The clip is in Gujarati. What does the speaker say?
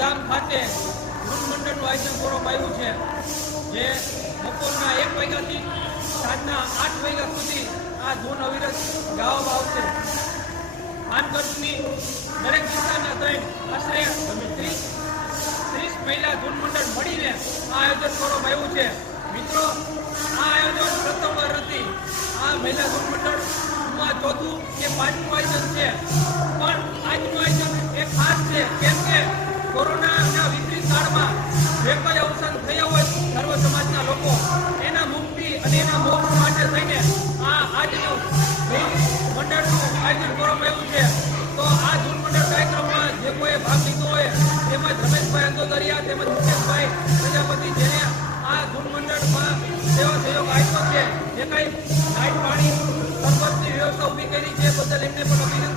ગામ ખાતે ધૂન મંડળનું આયોજન કરવામાં આવ્યું છે, જે બપોરના એક વાગ્યાથી સાંજના આઠ વાગ્યા સુધી આ ધૂન અવિરત ગાવામાં આવશે. માનગઢની દરેક વિસ્તારના ત્રણ આશરે ત્રીસ ત્રીસ મહિલા ધૂન મંડળ મળીને આ આયોજન કરવામાં આવ્યું છે. મિત્રો, આ આયોજન પ્રથમ વાર નથી. આ મહિલા ધૂન ચોથું કે પાંચમું આયોજન છે. છે ભાગ લીધો હોય, તેમજ રમેશભાઈ તેમજ મુકેશભાઈ પ્રજાપતિ, જેને આ ધૂન મંડળમાં લાઇટ પાણી સરબતની વ્યવસ્થા ઊભી કરી છે બદલ એમને પણ અભિનંદન